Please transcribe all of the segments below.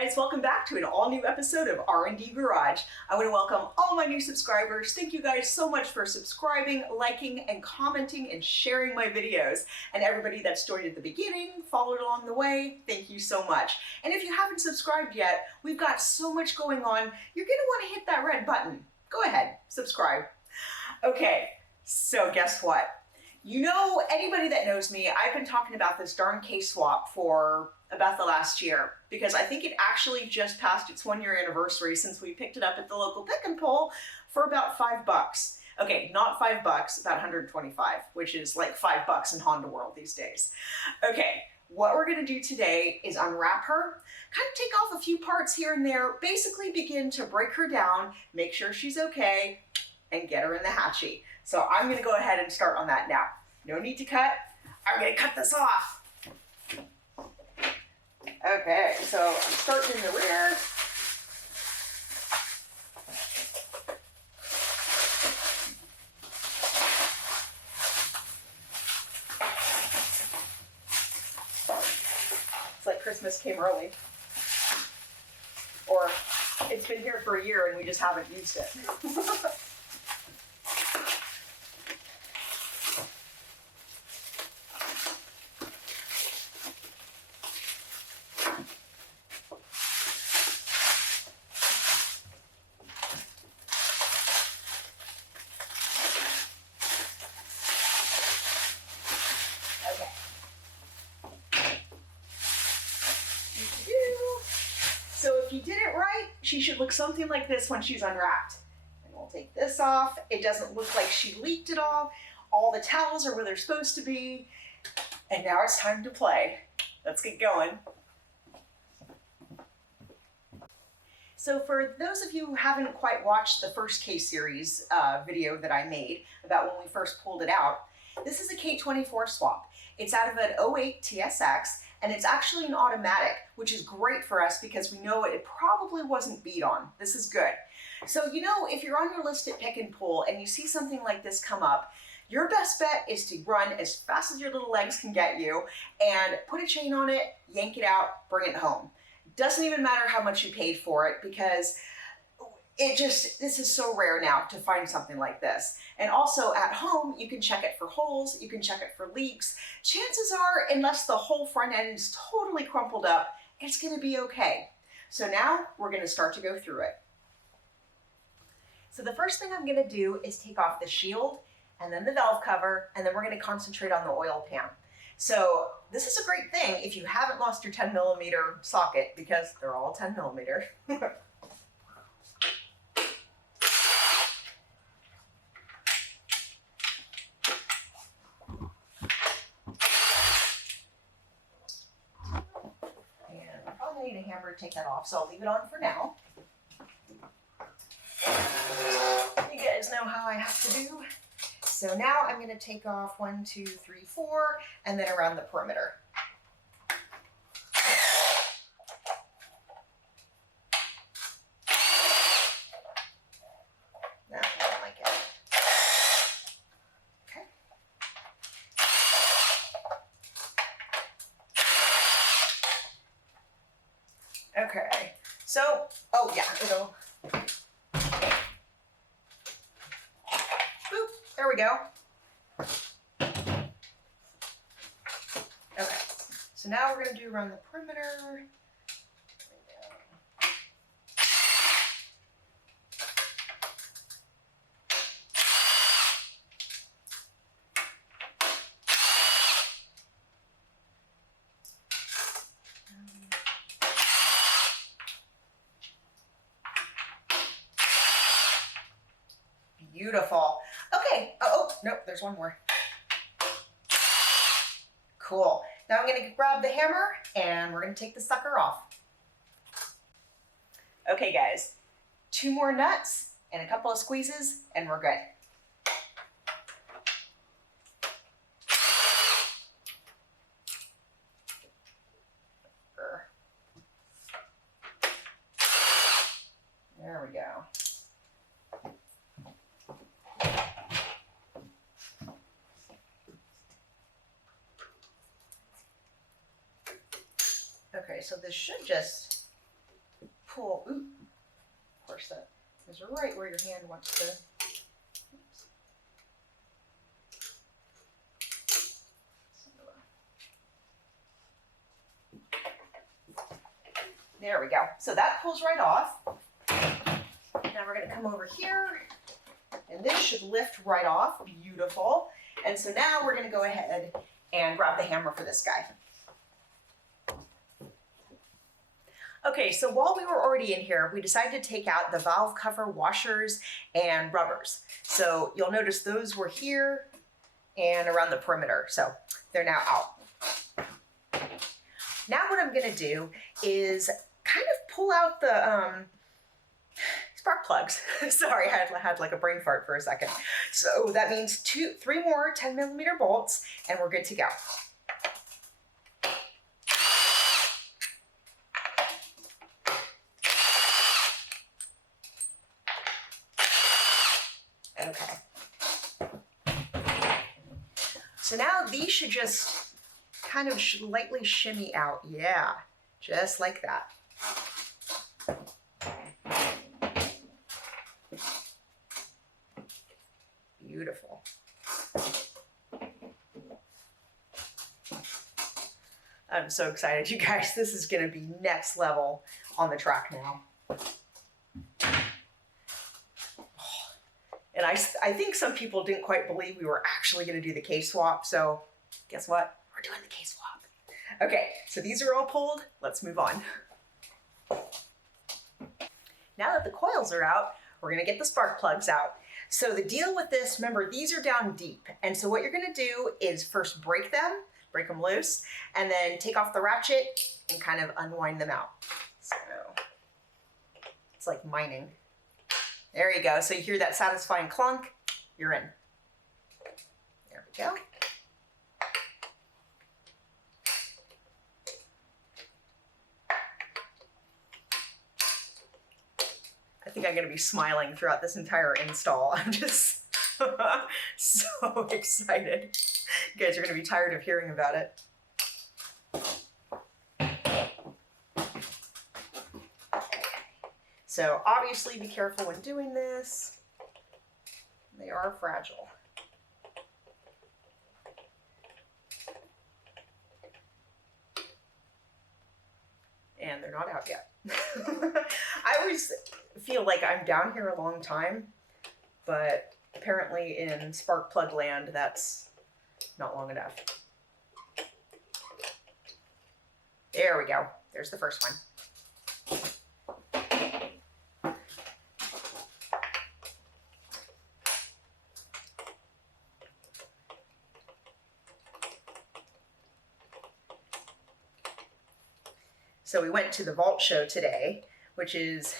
guys, welcome back to an all-new episode of R&D Garage. I want to welcome all my new subscribers. Thank you guys so much for subscribing, liking, and commenting and sharing my videos. And everybody that's joined at the beginning, followed along the way, thank you so much. And if you haven't subscribed yet, we've got so much going on. You're going to want to hit that red button. Go ahead, subscribe. Okay, so guess what? You know, anybody that knows me, I've been talking about this darn case swap for about the last year, because I think it actually just passed its 1-year anniversary since we picked it up at the local pick and pull for about $5. Okay, not $5, about 125, which is like $5 in Honda World these days. Okay, what we're gonna do today is unwrap her, kind of take off a few parts here and there, basically begin to break her down, make sure she's okay, and get her in the hatchie. So I'm gonna go ahead and start on that now. No need to cut, I'm gonna cut this off. Okay, so I'm starting in the rear. It's like Christmas came early. Or it's been here for a year and we just haven't used it. So if you did it right, she should look something like this when she's unwrapped. And we'll take this off. It doesn't look like she leaked at all. All the towels are where they're supposed to be. And now it's time to play. Let's get going. So for those of you who haven't quite watched the first K-Series video that I made about when we first pulled it out, this is a K24 swap. It's out of an 08 TSX, and it's actually an automatic, which is great for us because we know it probably wasn't beat on. This is good. So, you know, if you're on your list at pick and pull and you see something like this come up, your best bet is to run as fast as your little legs can get you and put a chain on it, yank it out, bring it home. Doesn't even matter how much you paid for it, because this is so rare now to find something like this. And also at home, you can check it for holes, you can check it for leaks. Chances are, unless the whole front end is totally crumpled up, it's gonna be okay. So now we're gonna start to go through it. So the first thing I'm gonna do is take off the shield and then the valve cover, and then we're gonna concentrate on the oil pan. So this is a great thing if you haven't lost your 10mm socket, because they're all 10mm. Need a hammer to take that off, so I'll leave it on for now. You guys know how I have to do. So now I'm going to take off 1, 2, 3, 4, and then around the perimeter. No, I don't like it. Okay, so, oh yeah, it'll, boop, there we go. Okay, so now we're going to do around the perimeter. Beautiful. Okay. Oh, nope, there's one more. Cool. Now I'm going to grab the hammer and we're going to take the sucker off. Okay, guys. 2 more nuts and a couple of squeezes and we're good. There we go. Okay, so this should just pull, ooh, of course that is right where your hand wants to. There we go. So that pulls right off. Now we're going to come over here, and this should lift right off. Beautiful. And so now we're going to go ahead and grab the hammer for this guy. Okay, so while we were already in here, we decided to take out the valve cover washers and rubbers. So you'll notice those were here and around the perimeter. So they're now out. Now what I'm going to do is kind of pull out the spark plugs. Sorry, I had like a brain fart for a second. So that means 3 more 10mm bolts, and we're good to go. Okay. So now these should just kind of lightly shimmy out. Yeah, just like that. Beautiful. I'm so excited, you guys. This is going to be next level on the track now. And I think some people didn't quite believe we were actually going to do the K-swap. So guess what? We're doing the K-swap. Okay, so these are all pulled. Let's move on. Now that the coils are out, we're going to get the spark plugs out. So the deal with this, remember, these are down deep. And so what you're going to do is first break them loose, and then take off the ratchet and kind of unwind them out. So it's like mining. There you go. So you hear that satisfying clunk, you're in. There we go. I think I'm going to be smiling throughout this entire install. I'm just so excited. You guys are going to be tired of hearing about it. So obviously be careful when doing this. They are fragile. And they're not out yet. I always feel like I'm down here a long time, but apparently in spark plug land, that's not long enough. There we go. There's the first one. So we went to the Vault show today, which is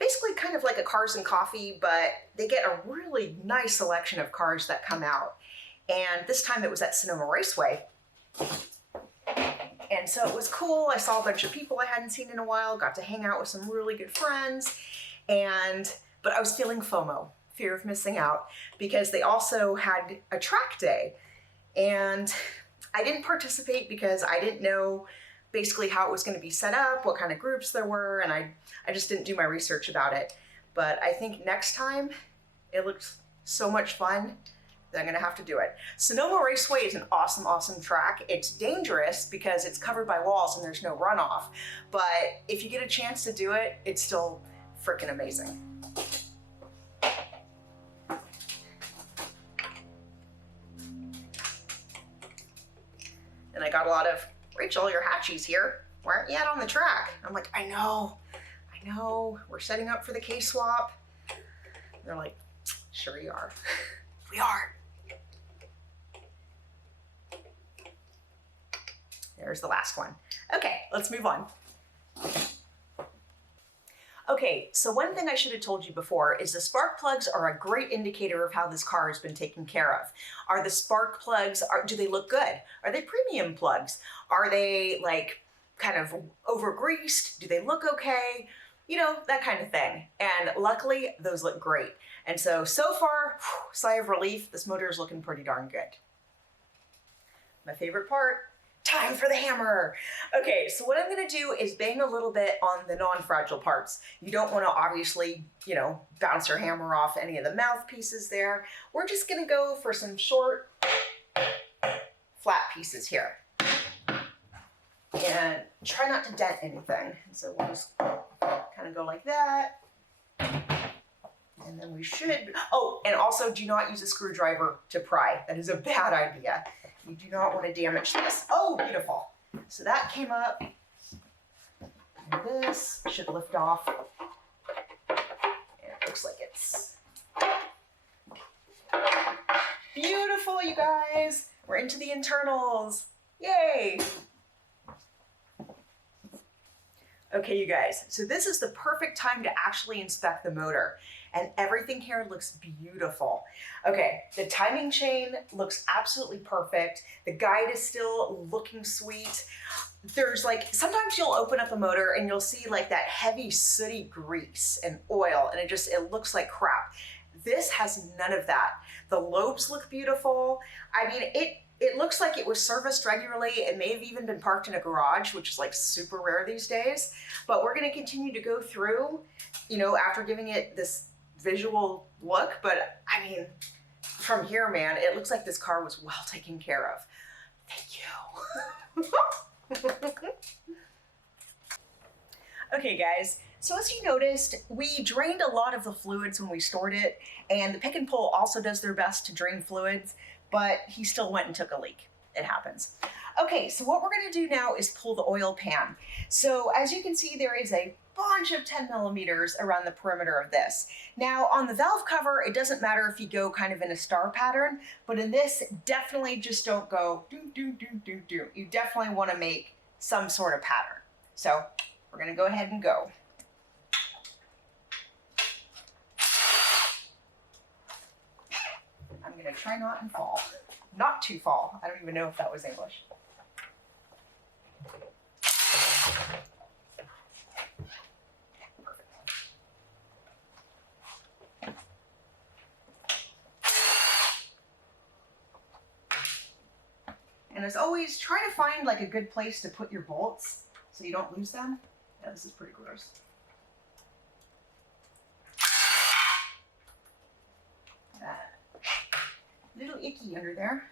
basically kind of like a Cars and Coffee, but they get a really nice selection of cars that come out. And this time it was at Sonoma Raceway. And so it was cool. I saw a bunch of people I hadn't seen in a while, got to hang out with some really good friends. But I was feeling FOMO, fear of missing out, because they also had a track day. And I didn't participate because I didn't know basically how it was going to be set up, what kind of groups there were, and I just didn't do my research about it. But I think next time it looks so much fun that I'm going to have to do it. Sonoma Raceway is an awesome, awesome track. It's dangerous because it's covered by walls and there's no runoff. But if you get a chance to do it, it's still freaking amazing. And I got a lot of, Rachel, your hatchies here. Why aren't you out on the track? I'm like, I know. We're setting up for the K-swap. They're like, sure you are. We are. There's the last one. Okay, let's move on. Okay, so one thing I should have told you before is the spark plugs are a great indicator of how this car has been taken care of. Are the spark plugs, do they look good? Are they premium plugs? Are they like kind of over greased? Do they look okay? You know, that kind of thing. And luckily, those look great. And so far, sigh of relief, this motor is looking pretty darn good. My favorite part, time for the hammer. Okay, so what I'm gonna do is bang a little bit on the non-fragile parts. You don't wanna obviously, you know, bounce your hammer off any of the mouthpieces there. We're just gonna go for some short, flat pieces here. And try not to dent anything. So we'll just kind of go like that. And then we should, oh, and also do not use a screwdriver to pry. That is a bad idea. You do not want to damage this. Oh, beautiful. So that came up. And this should lift off. And it looks like it's beautiful, you guys. We're into the internals. Yay. Okay, you guys, so this is the perfect time to actually inspect the motor. And everything here looks beautiful. Okay, the timing chain looks absolutely perfect. The guide is still looking sweet. There's like, sometimes you'll open up a motor and you'll see like that heavy sooty grease and oil, and it looks like crap. This has none of that. The lobes look beautiful. I mean, it looks like it was serviced regularly. It may have even been parked in a garage, which is like super rare these days. But we're gonna continue to go through, you know, after giving it this visual look. But I mean, from here, man, it looks like this car was well taken care of. Thank you. Okay, guys. So as you noticed, we drained a lot of the fluids when we stored it, and the pick and pull also does their best to drain fluids, but he still went and took a leak. It happens. Okay, so what we're gonna do now is pull the oil pan. So as you can see, there is a bunch of 10 millimeters around the perimeter of this. Now on the valve cover, it doesn't matter if you go kind of in a star pattern, but in this, definitely just don't go do, do, do, do, do. You definitely wanna make some sort of pattern. So we're gonna go ahead and go. I'm gonna try not and fall. Not to fall. I don't even know if that was English. Perfect. And as always, try to find like a good place to put your bolts so you don't lose them. Yeah, this is pretty gross. Little icky under there.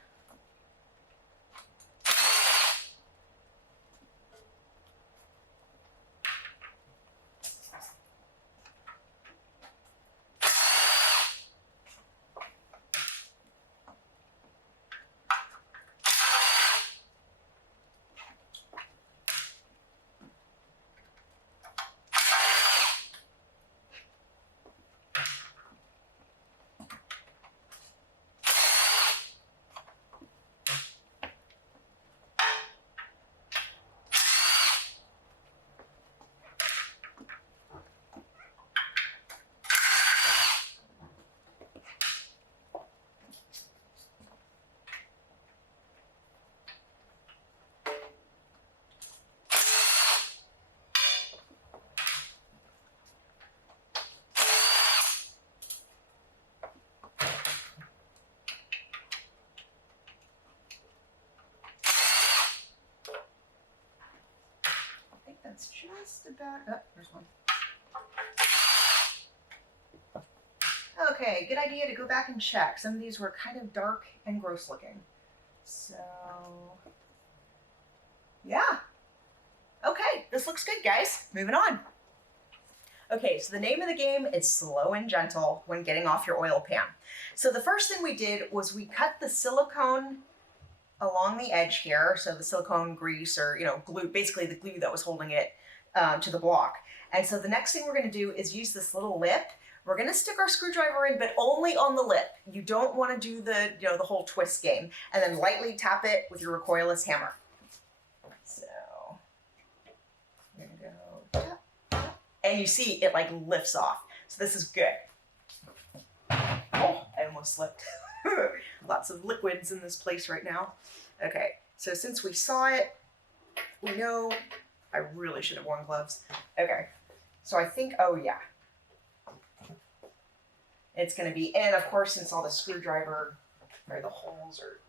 That's just about, oh, there's one. Okay, good idea to go back and check. Some of these were kind of dark and gross looking. So, yeah. Okay, this looks good, guys. Moving on. Okay, so the name of the game is slow and gentle when getting off your oil pan. So the first thing we did was we cut the silicone along the edge here, so the silicone grease or, you know, glue, basically the glue that was holding it to the block. And so the next thing we're gonna do is use this little lip. We're gonna stick our screwdriver in, but only on the lip. You don't wanna do the, you know, the whole twist game. And then lightly tap it with your recoilless hammer. So, we're gonna go tap, tap. And you see it like lifts off. So this is good. Oh, I almost slipped. Lots of liquids in this place right now. Okay, so since we saw it, we know I really should have worn gloves. Okay, so I think, oh yeah. It's gonna be, and of course, since all the screwdriver, or the holes are,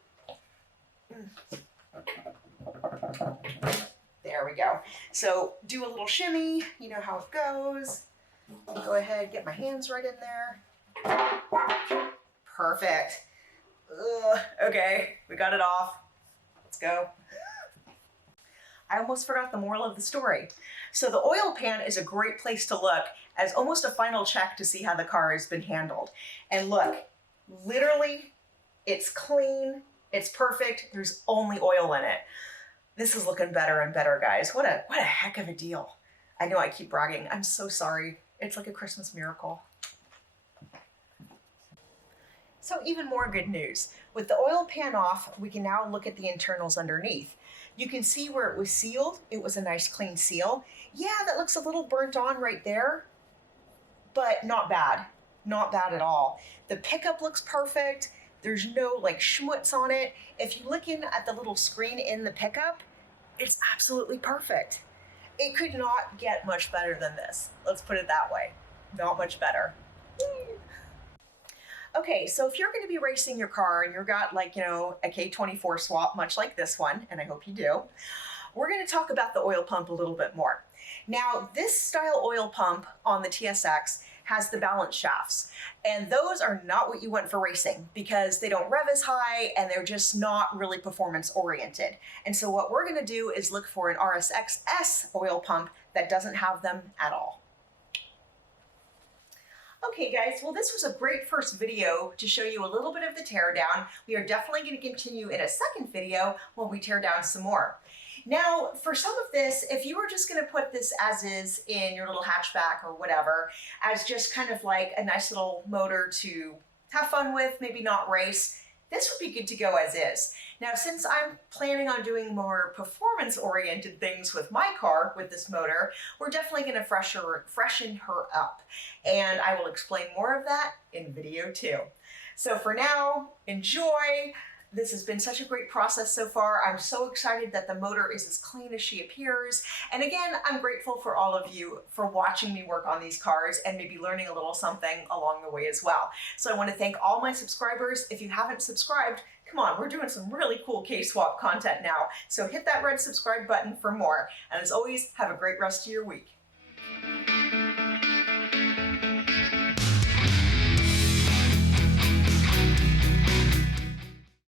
There we go. So do a little shimmy, you know how it goes. Go ahead, get my hands right in there. Perfect. Ugh, okay, we got it off. Let's go. I almost forgot the moral of the story. So the oil pan is a great place to look as almost a final check to see how the car has been handled. And look, literally, it's clean, it's perfect, there's only oil in it. This is looking better and better, guys. What a heck of a deal. I know I keep bragging. I'm so sorry. It's like a Christmas miracle. So even more good news. With the oil pan off, we can now look at the internals underneath. You can see where it was sealed. It was a nice clean seal. Yeah, that looks a little burnt on right there, but not bad. Not bad at all. The pickup looks perfect. There's no like schmutz on it. If you look in at the little screen in the pickup, it's absolutely perfect. It could not get much better than this. Let's put it that way. Not much better. Okay, so if you're going to be racing your car and you've got like, you know, a K24 swap, much like this one, and I hope you do, we're going to talk about the oil pump a little bit more. Now, this style oil pump on the TSX has the balance shafts, and those are not what you want for racing because they don't rev as high and they're just not really performance oriented. And so what we're going to do is look for an rsx-s oil pump that doesn't have them at all. Okay guys, well this was a great first video to show you a little bit of the teardown. We are definitely going to continue in a second video when we tear down some more. Now, for some of this, if you were just going to put this as is in your little hatchback or whatever, as just kind of like a nice little motor to have fun with, maybe not race, this would be good to go as is. Now, since I'm planning on doing more performance-oriented things with my car, with this motor, we're definitely going to freshen her up. And I will explain more of that in video 2. So for now, enjoy. This has been such a great process so far. I'm so excited that the motor is as clean as she appears. And again, I'm grateful for all of you for watching me work on these cars and maybe learning a little something along the way as well. So I want to thank all my subscribers. If you haven't subscribed, come on, we're doing some really cool K-Swap content now. So hit that red subscribe button for more. And as always, have a great rest of your week.